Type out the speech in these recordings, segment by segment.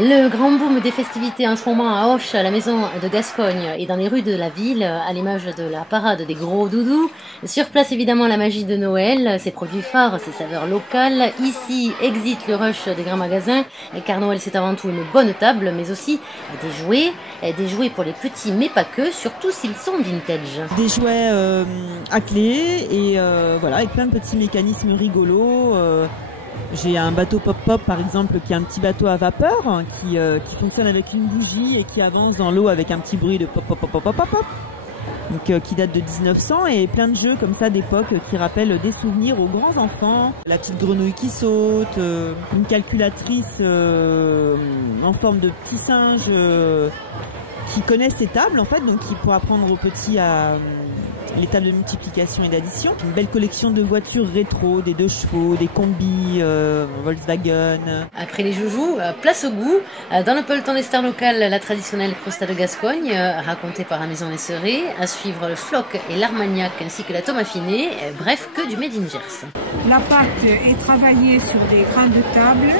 Le grand boom des festivités en ce moment à Auch, à la maison de Gascogne et dans les rues de la ville, à l'image de la parade des gros doudous. Sur place, évidemment, la magie de Noël, ses produits phares, ses saveurs locales. Ici, exit le rush des grands magasins, car Noël, c'est avant tout une bonne table, mais aussi des jouets pour les petits, mais pas que, surtout s'ils sont vintage. Des jouets à clé et voilà, avec plein de petits mécanismes rigolos. J'ai un bateau pop-pop par exemple qui est un petit bateau à vapeur qui fonctionne avec une bougie et qui avance dans l'eau avec un petit bruit de pop-pop-pop-pop-pop. Donc qui date de 1900 et plein de jeux comme ça d'époque qui rappellent des souvenirs aux grands enfants. La petite grenouille qui saute, une calculatrice en forme de petit singe qui connaît ces tables en fait, donc qui pourra apprendre aux petits à les tables de multiplication et d'addition. Une belle collection de voitures rétro, des 2 chevaux, des combis, Volkswagen. Après les joujoux, place au goût. Dans le peloton des stars locales, la traditionnelle crosta de Gascogne, racontée par la maison Lesseré. À suivre le floc et l'armagnac ainsi que la tome affinée. Bref, que du made in Gers. La pâte est travaillée sur des grains de table,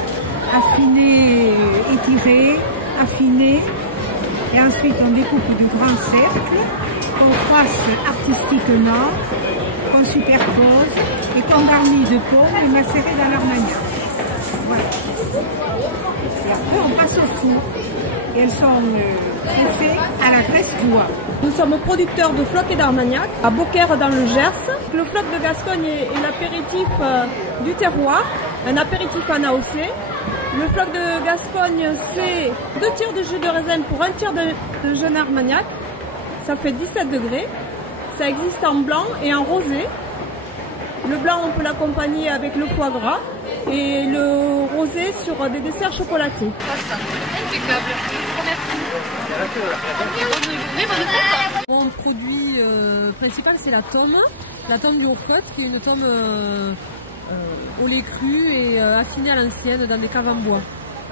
affinée, étirée, affinée. Et ensuite, on découpe du grand cercle, qu'on froisse artistiquement, qu'on superpose et qu'on garnit de pommes et macérées dans l'armagnac. Voilà. Et après, on passe au four. Et elles sont faites à la graisse d'oie. Nous sommes producteurs de floc et d'armagnac à Beaucaire dans le Gers. Le floc de Gascogne est l'apéritif du terroir, un apéritif en AOC. Le floc de Gascogne, c'est 2 tiers de jus de raisin pour 1 tiers de jeune armagnac. Ça fait 17 degrés. Ça existe en blanc et en rosé. Le blanc, on peut l'accompagner avec le foie gras et le rosé sur des desserts chocolatés. Mon produit principal, c'est la tome du Haut-Côte, qui est une tome au lait cru et affinée à l'ancienne dans des caves en bois.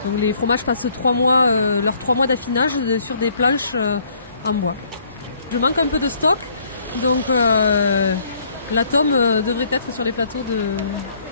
Donc les fromages passent leurs 3 mois d'affinage sur des planches en bois. Je manque un peu de stock, donc la tome devrait être sur les plateaux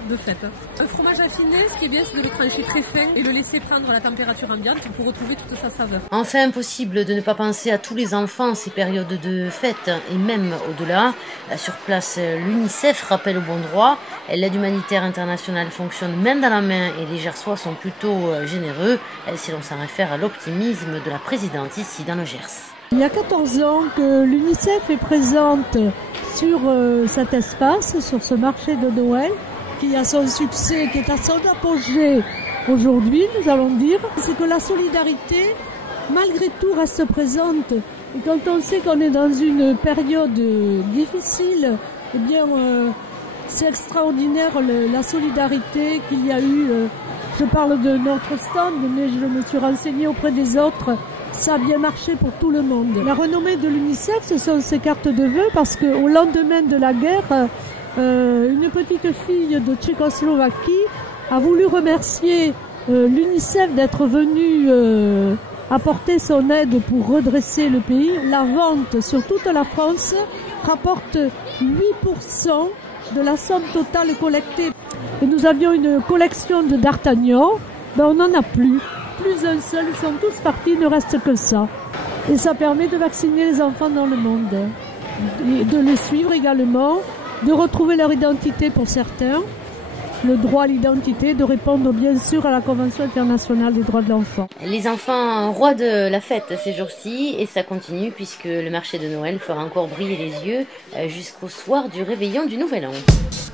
de fête. Le fromage affiné, ce qui est bien, c'est de le trancher très fin et le laisser prendre la température ambiante pour retrouver toute sa saveur. Enfin, impossible de ne pas penser à tous les enfants en ces périodes de fête et même au-delà. Sur place, l'UNICEF rappelle au bon droit. L'aide humanitaire internationale fonctionne main dans la main et les Gersois sont plutôt généreux, si l'on s'en réfère à l'optimisme de la présidente ici dans le Gers. Il y a 14 ans que l'UNICEF est présente sur cet espace, sur ce marché de Noël, qui a son succès, qui est à son apogée aujourd'hui, nous allons dire. C'est que la solidarité, malgré tout, reste présente. Et quand on sait qu'on est dans une période difficile, eh bien, c'est extraordinaire la solidarité qu'il y a eu. Je parle de notre stand, mais je me suis renseignée auprès des autres. Ça a bien marché pour tout le monde. La renommée de l'UNICEF, ce sont ces cartes de vœux parce qu'au lendemain de la guerre, une petite fille de Tchécoslovaquie a voulu remercier l'UNICEF d'être venue apporter son aide pour redresser le pays. La vente sur toute la France rapporte 8% de la somme totale collectée. Et nous avions une collection de d'Artagnan, ben on n'en a plus. Plus un seul, ils sont tous partis, il ne reste que ça. Et ça permet de vacciner les enfants dans le monde, de les suivre également, de retrouver leur identité pour certains, le droit à l'identité, de répondre bien sûr à la Convention internationale des droits de l'enfant. Les enfants rois de la fête ces jours-ci, et ça continue puisque le marché de Noël fera encore briller les yeux jusqu'au soir du réveillon du Nouvel An.